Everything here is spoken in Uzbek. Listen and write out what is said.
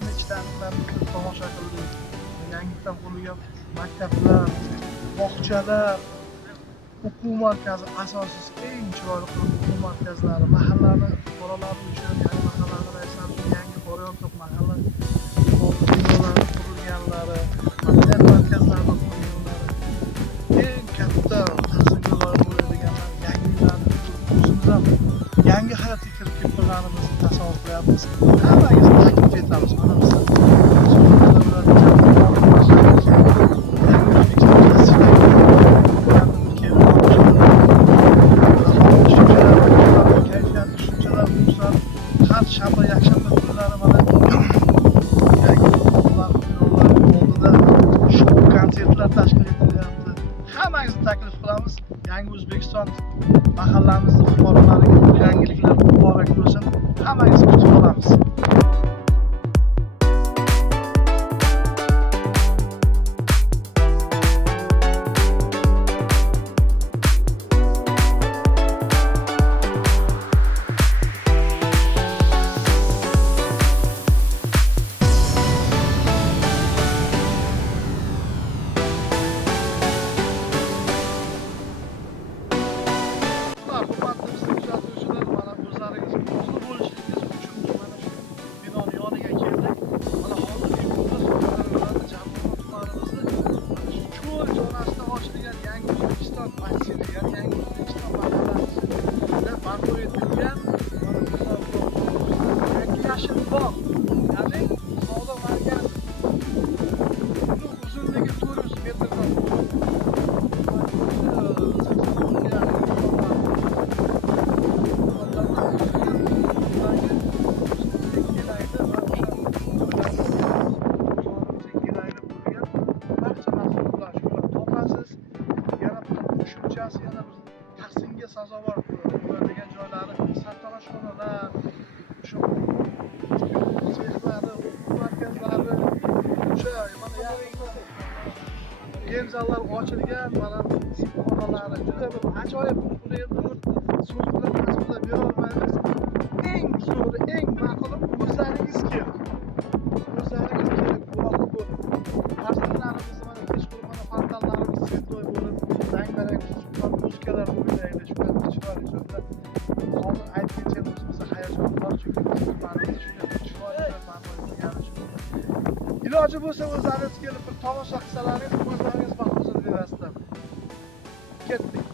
bog'larni ichlarni tomosha qildik. Yangidan qurilgan maktablar, bog'chalar, o'quv markazi, asosiysi eng chiroyli qilib o'quv markazlari, mahallani fuqarolar uchun, ya'ni mahallani raislari uchun yangi borayotib mahalla binolari qurilganlari, madaniyat markazlarida qurilganlari, eng katta tahsinga loyiq bo'ladiganlar, yangilarni o'zimiz ham yangi hayotga kirib ketganlarimizni tasavvur qilyapmiz. Hammangizni taklif etamiz. Mana biz har shanba yakshanba kunlari mana yangi binolar oldida shou konsertlar tashkil etilyapti. Hammangizni taklif qilamiz. Yangi O'zbekiston mahallamizni fuqarolariga bu yangiliklar muborak bo'lsin. Hammangizni kutib olamiz. Hurmatli bizni kuzatuvchilar, mana o'zlaringiz rozi bo'lishingiz uchun mana shu binoni yoniga keldik. Mana hozirgi kunda Surxondaryoda Jamg'arma tumanimizda mana shu cho'l zonasida ochilgan yangi O'zbekiston masjidi, ya'ni yangi O'zbekiston mahallasi barpo etilgan yangi yashil bog', ya'ni savdo markazi. Uni uzunligi 400 metrdan yana bir tahsinga sazovor bo'ladigan joylari sartaroshxonalar, shu sexlari, o'quv markazlari, o'sha mana game zallar ochilgan, mana sinfxonalari juda bir ajoyib. Buni endi so'z bilan tasvirlab bera olmaymiz. Eng zo'ri, eng ma'quli o'zlaringiz kelib guvohi bo'lib, farzandlarimizni mana kechqurun mana fontanlarimiz svetloy bo'lib, rang-barang muzikalar o'ynaydi, shunaqa chiroyli joyda. Hozir aytgancha o'zimizda hayajon bor, chunki biz o'zlarimiz juda chiroyli barpo etilgani shu. Iloji bo'lsa o'zlaringiz kelib bir tomosha qilsalaringiz, o'zlaringiz bahosini berasizlar. Ketdik.